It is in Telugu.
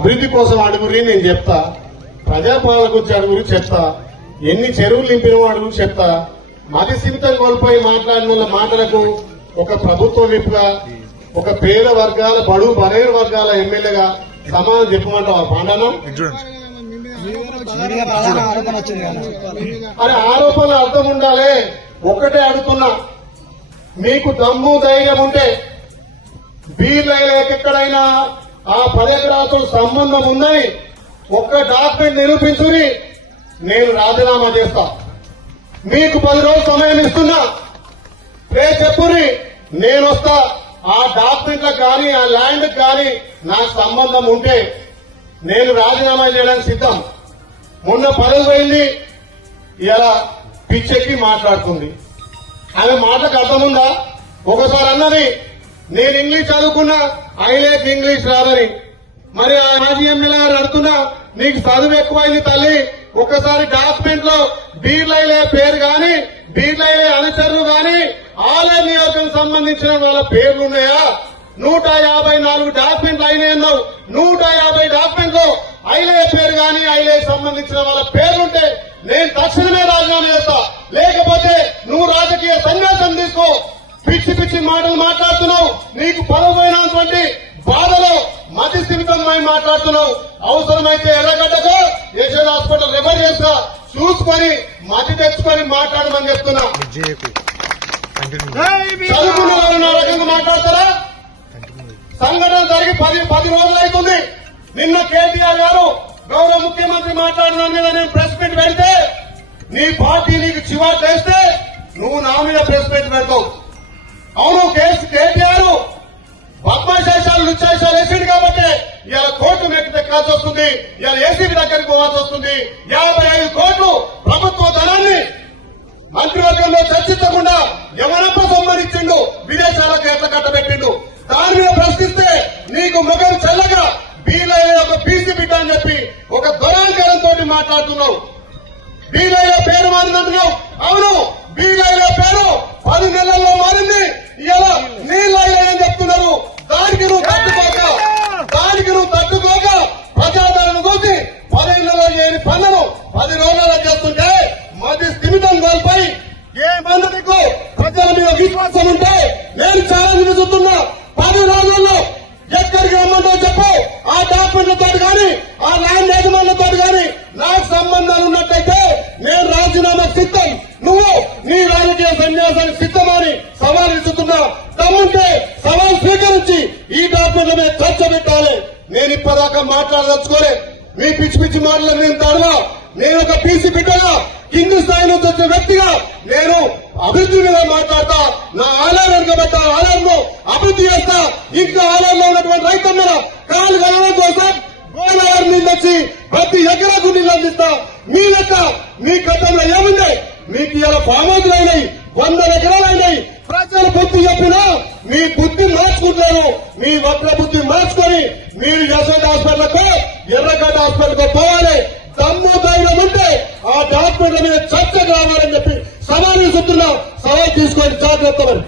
అభివృద్ధి కోసం అడుగురి నేను చెప్తా, ప్రజాపాలన గురించి అడుగురి చెప్తా, ఎన్ని చెరువులు నింపినో అడుగు చెప్తా. మతి స్థిమితం కోల్పోయి మాట్లాడిన వాళ్ళ మాటలకు ఒక ప్రభుత్వ విప్పుగా, ఒక పేద వర్గాల బడుగు బలైన వర్గాల ఎమ్మెల్యేగా సమాధానం చెప్పమంటావా పాండానం? అరే ఆరోపణలు అర్థం ఉండాలి. ఒకటే అడుగుతున్నా, మీకు దమ్ము ధైర్యం ఉంటే బీర్లైలేక ఎక్కడైనా ఆ 10 ఎకరాలతో సంబంధం ఉందని ఒక్క డాక్యుమెంట్ నిరూపించుని నేను రాజీనామా చేస్తా. మీకు 10 రోజులు సమయం ఇస్తున్నా, రేపు చెప్పుని నేను వస్తా. ఆ డాక్యుమెంట్లకు కానీ ఆ ల్యాండ్కి కానీ నాకు సంబంధం ఉంటే నేను రాజీనామా చేయడానికి సిద్ధం. మొన్న పదవి పోయింది, ఇలా పిచ్చెక్కి మాట్లాడుతుంది. ఆమె మాటలకు అర్థం ఉందా? ఒకసారి అన్నది నేను ఇంగ్లీష్ చదువుకున్నా, ఐలేక్ ఇంగ్లీష్ రాదని. మరి ఆ మాజీ ఎమ్మెల్యే గారు అడుగుతున్నా, నీకు చదువు ఎక్కువైంది తల్లి, ఒక్కసారి డాక్యుమెంట్ లో బీర్లైలే పేరు గాని బీర్లైలే అనుచరులు గాని ఆలయ నియోజకం సంబంధించిన వాళ్ళ పేర్లు ఉన్నాయా? 154 డాక్యుమెంట్లు అయినాయన్నావు. 150 డాక్యుమెంట్లు ఐలే పేరు గాని ఐలే సంబంధించిన వాళ్ళ పేర్లుంటే నేను తక్షణమే రాజీనామా చేస్తా. లేకపోతే నువ్వు రాజకీయ సన్యాసం తీసుకో. పిచ్చి పిచ్చి మాటలు మాట్లాడుతున్నావు. నీకు పదవైనటువంటి బాధలో మతి స్థిమితమై మాట్లాడుతున్నావు. అవసరమైతే ఎర్రగడ్డకు యశోద హాస్పిటల్ రిఫర్ చేస్తా. చూసుకొని మతి తెచ్చుకొని మాట్లాడమని చెప్తున్నా. చదువుకున్న వాళ్ళు నా రకంగా మాట్లాడతారా? సంఘటన జరిగి 10 రోజులు అవుతుంది. నిన్న కేటీఆర్ గారు గౌరవ ముఖ్యమంత్రి మాట్లాడిన మీద నేను ప్రెస్ మీట్ పెడితే నీ పార్టీ నీకు చివాట్లు వేస్తే నువ్వు నా మీద ప్రెస్ మీట్ పెడతావు. అవును, కేటీఆర్ బద్మాశాలు లుచ్చాశాలు వేసింది కాబట్టి ఇవాళ కోర్టు మెక్కాల్సి వస్తుంది. ఇవాళ ఏసీబీ దగ్గరికి పోవాల్సి వస్తుంది. 55 కోట్లు ప్రభుత్వ ధనాన్ని మంత్రివర్గంలో చర్చించకుండా ఎవరప్ప సంబంధించిండు, విదేశాలకు ఎట్లా కట్టబెట్టిండు. దాని మీద ప్రశ్నిస్తే నీకు ముఖం చల్లగా బీలైన ఒక బీసీ బిడ్డ అని చెప్పి ఒక దురాంకారంతో మాట్లాడుతున్నావు. బీలైన పేరు మారిందంటున్నావు. అవును, బీలైన పేరు 10 నెలల్లో మారింది. ఇలా నీళ్ళని చెప్తున్నారు. దానికి నువ్వు తట్టుకోక ప్రజాదరణ చూసి 10 నెలల్లో చేయని పనులు 10 రోజుల్లో చేస్తుంటే మధ్య స్థిమితం కోల్పోయి ఏమన్నా నీకు ప్రజల మీద విశ్వాసం ఉంటే నేను ఛాలెంజ్ విసుతున్నా. 10 రోజుల్లో ఎక్కడికి రమ్మంటో చెప్పు. ఆ డాక్యుమెంట్లతో కానీ ఆ ల్యాండ్ యజమానులతో కానీ నాకు సంబంధాలు ఉన్నట్టయితే నేను రాజీనామా సిద్ధం. నువ్వు నీ రాజకీయ సన్యాసానికి సిద్ధమని సవాల్ ఇస్తున్నా. తమ్ముంటే సవాల్ స్వీకరించి ఈ డాక్యుమెంట్ల మీద చర్చ పెట్టాలి. నేను ఇప్పటిదాకా మాట్లాడదలుచుకోలే. మీ పిచ్చి పిచ్చి మాటలు నేను తడవా. నేను ఒక పీసీ బిడ్డగా కింది స్థాయి నుంచి వచ్చిన వ్యక్తిగా నేను అభివృద్ధి మీద మాట్లాడతా. నా ఆలయాన్ని కాబట్టి ఆలయంలో అభివృద్ధి చేస్తా. ఇంకా ఆలయంలో ఉన్నటువంటి రైతన్నల కాలు కలవడం కోసం గోదావరి నీళ్ళు వచ్చి ప్రతి ఎకరాకు నీళ్ళు అందిస్తా. మీ లెక్క మీ గతంలో ఏముంది? మీకు ఇలా ఫామ్ హౌస్లు అయినాయి, 100 ఎకరాలు అయినాయి. ప్రజలు బుద్ధి చెప్పినా మీ బుద్ధి మార్చుకుంటారు. మీ వక్ర బుద్ధి మార్చుకొని మీరు యశోద హాస్పిటల్కు ఎర్రగడ్డ హాస్పిటల్కు పోవాలి. దమ్ము ధైర్యం ఉంటే ఆ డాక్యుమెంట్ల మీద చర్చకు రావాలని చెప్పి సవాల్ విసురుతున్నాం. సవాల్ తీసుకొని జాగ్రత్త మరి.